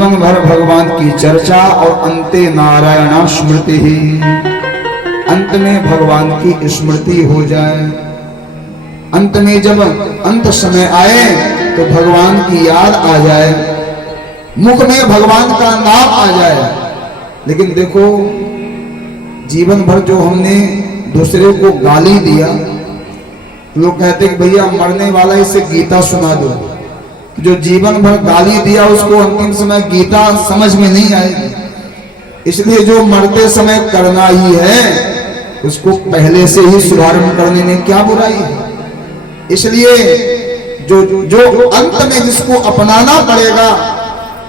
जीवन भर भगवान की चर्चा और अंते नारायण स्मृति ही, अंत में भगवान की स्मृति हो जाए। अंत में जब अंत समय आए तो भगवान की याद आ जाए, मुख में भगवान का नाम आ जाए। लेकिन देखो, जीवन भर जो हमने दूसरे को गाली दिया, लोग कहते कि भैया मरने वाला इसे गीता सुना दो। जो जीवन भर गाली दिया उसको अंतिम समय गीता समझ में नहीं आएगी। इसलिए जो मरते समय करना ही है उसको पहले से ही शुभारंभ करने में क्या बुराई है। इसलिए जो जो अंत में जिसको अपनाना पड़ेगा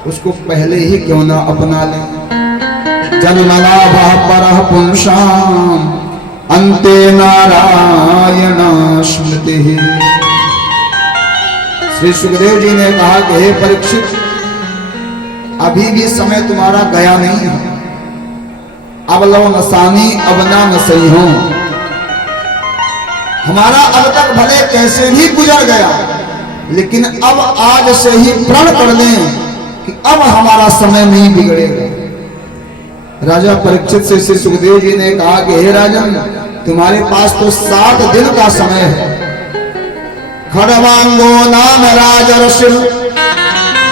उसको पहले ही क्यों ना अपना ले। जन्मलाभः परः पुंसाम् अन्ते नारायण स्मृति। श्री सुखदेव जी ने कहा कि हे परीक्षित, अभी भी समय तुम्हारा गया नहीं है। अब लो नसानी अब ना नसई हो। हमारा अब तक भले कैसे भी गुजर गया, लेकिन अब आज से ही प्रण कर लें कि अब हमारा समय नहीं बिगड़ेगा। राजा परीक्षित से श्री सुखदेव जी ने कहा कि हे राजन, तुम्हारे पास तो 7 दिन का समय है। खड़वांगो नाम राजर्षिः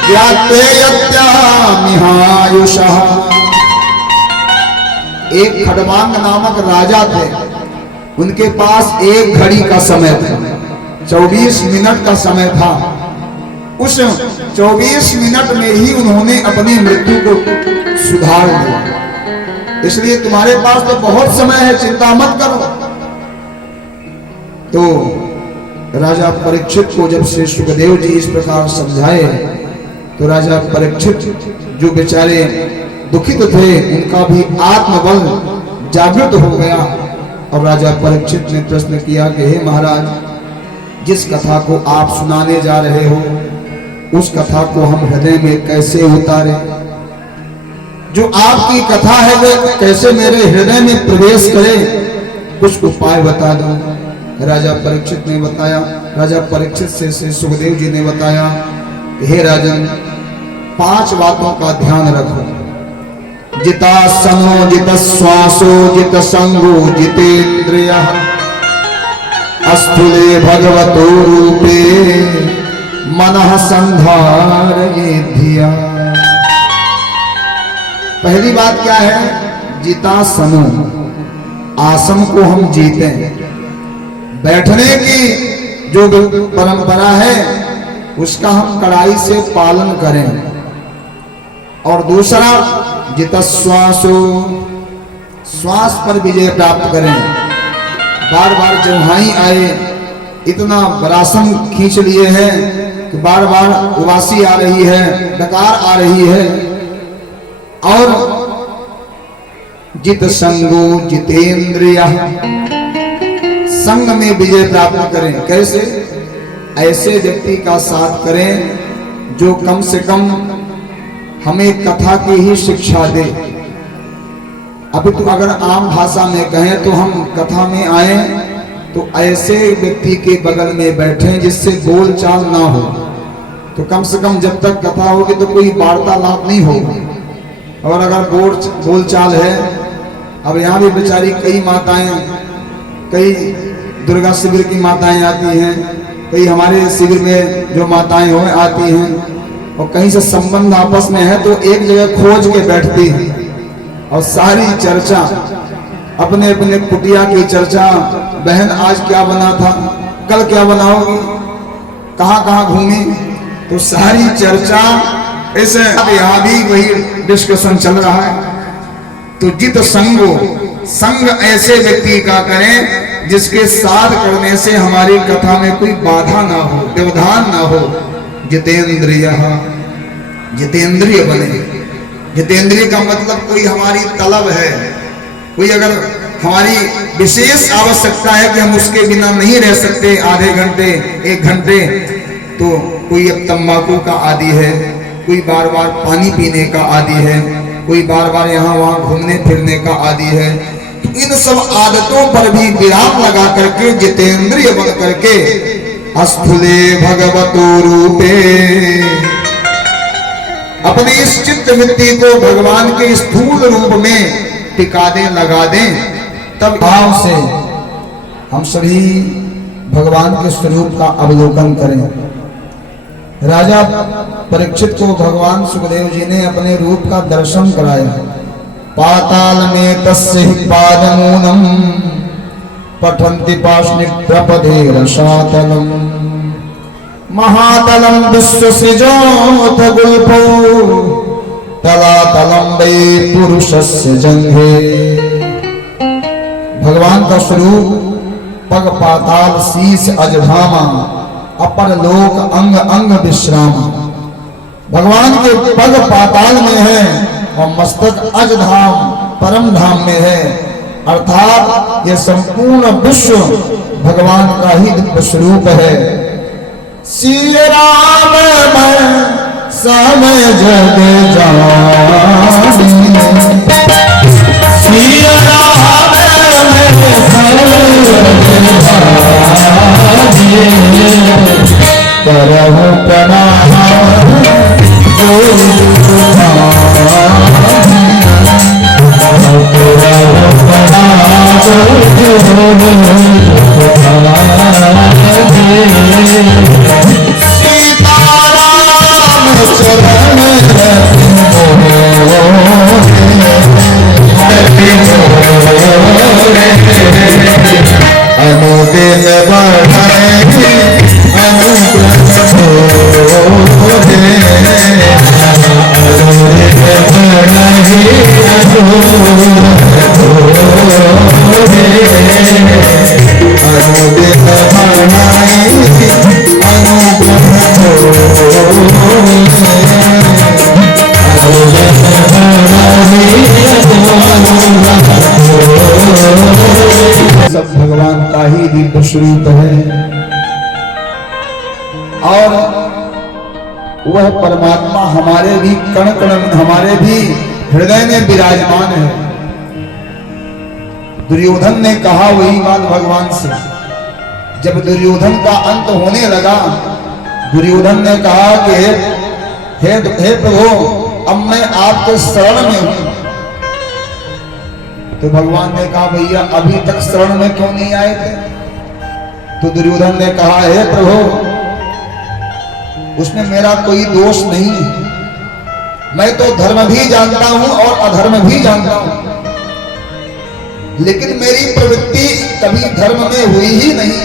व्यात्ययत्यामिहायुषः। एक खड़वांग नामक राजा थे, उनके पास 1 घड़ी का समय था, 24 मिनट का समय था। उस 24 मिनट में ही उन्होंने अपनी मृत्यु को सुधार लिया। इसलिए तुम्हारे पास तो बहुत समय है, चिंता मत करो। तो राजा परीक्षित को जब श्री सुखदेव जी इस प्रकार समझाए तो राजा परीक्षित जो बेचारे दुखित थे, उनका भी आत्मबल जागृत हो गया। और राजा परीक्षित ने प्रश्न किया कि हे महाराज, जिस कथा को आप सुनाने जा रहे हो उस कथा को हम हृदय में कैसे उतारे। जो आपकी कथा है वो कैसे मेरे हृदय में प्रवेश करे, कुछ उपाय बता दो। राजा परीक्षित ने बताया। राजा परीक्षित से श्री सुखदेव जी ने बताया, हे राजन, 5 बातों का ध्यान रखो। जितासनो जित श्वासो जित संगो जितेन्द्रियः अस्थूले भगवतो रूपे मनः संधारयेद्धिया। पहली बात क्या है? जितासनो, आसन को हम जीते। बैठने की जो परंपरा है उसका हम कड़ाई से पालन करें। और दूसरा, जितश्वासो, श्वास पर विजय प्राप्त करें। बार बार जम्हाई आए, इतना बरासन खींच लिए हैं कि बार बार उबासी आ रही है, डकार आ रही है। और जित संगो जितेन्द्रियः, संग में विजय प्राप्त करें। कैसे? ऐसे व्यक्ति का साथ करें जो कम से कम हमें कथा की ही शिक्षा दे। अभी तो अगर आम भाषा में कहें तो हम कथा में आए तो ऐसे व्यक्ति के बगल में बैठें जिससे बोल चाल ना हो। तो कम से कम जब तक कथा होगी तो कोई वार्तालाप नहीं होगा। और अगर बोल चाल है, अब यहाँ भी बेचारी कई माताएं, कई दुर्गा शिविर की माताएं आती हैं, कई हमारे शिविर में जो माताएं हो आती हैं, और कहीं से संबंध आपस में है तो एक जगह खोज के बैठती हैं और सारी चर्चा, अपने अपने कुटिया की चर्चा, बहन आज क्या बना था, कल क्या बनाओगी, कहाँ कहाँ घूमी, तो सारी चर्चा ऐसे। यहाँ भी वही डिस्कशन चल रहा है। तो जित संगो, संग ऐसे व्यक्ति का करें जिसके साथ करने से हमारी कथा में कोई बाधा ना हो, व्यवधान ना हो। जितेन्द्रियः, जितेंद्रिय बने। जितेंद्रिय का मतलब कोई हमारी तलब है, कोई अगर हमारी विशेष आवश्यकता है कि हम उसके बिना नहीं रह सकते आधे घंटे 1 घंटे, तो कोई अब तंबाकू का आदी है, कोई बार बार पानी पीने का आदी है, कोई बार बार यहाँ वहाँ घूमने फिरने का आदी है। तो इन सब आदतों पर भी विराम लगा करके जितेंद्रिय बन करके अस्थूले भगवतो रूपे अपनी इस चित्त वृत्ति को भगवान के स्थूल रूप में टिका दें, लगा दें, तब भाव से हम सभी भगवान के स्वरूप का अवलोकन करें। राजा परीक्षित को भगवान सुखदेव जी ने अपने रूप का दर्शन कराया। पाताल में तस्य हि पादमूलम पठन्ति पाशनिप्रपदे रसातलम महातलम विश्वसृजोऽथ गुल्फो तलातलम वै पुरुषस्य जंघे। भगवान का स्वरूप पग पाताल शीश अजधामा अपर लोक अंग अंग विश्राम। भगवान के पग पाताल में है और मस्तक अजधाम परम धाम में है, अर्थात ये संपूर्ण विश्व भगवान का ही दिव्य स्वरूप है। श्री राम मैं समय जग जानी, श्री राम मैं समय जग जानी, करहु प्रणाम अनुदिन बढ़ाए सब भगवान का ही दिव्य स्वरूप है और वह परमात्मा हमारे भी कण कण हमारे भी हृदय में विराजमान है। दुर्योधन ने कहा वही बात भगवान से। जब दुर्योधन का अंत होने लगा, दुर्योधन ने कहा कि हे प्रभु, अब मैं आपके शरण में हूं। तो भगवान ने कहा भैया अभी तक शरण में क्यों नहीं आए थे? तो दुर्योधन ने कहा हे प्रभु, उसमें मेरा कोई दोष नहीं है। मैं तो धर्म भी जानता हूं और अधर्म भी जानता हूं, लेकिन मेरी प्रवृत्ति कभी धर्म में हुई ही नहीं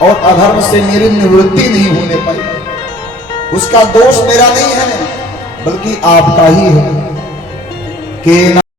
और अधर्म से मेरी निवृत्ति नहीं होने पाई। उसका दोष मेरा नहीं है बल्कि आपका ही है।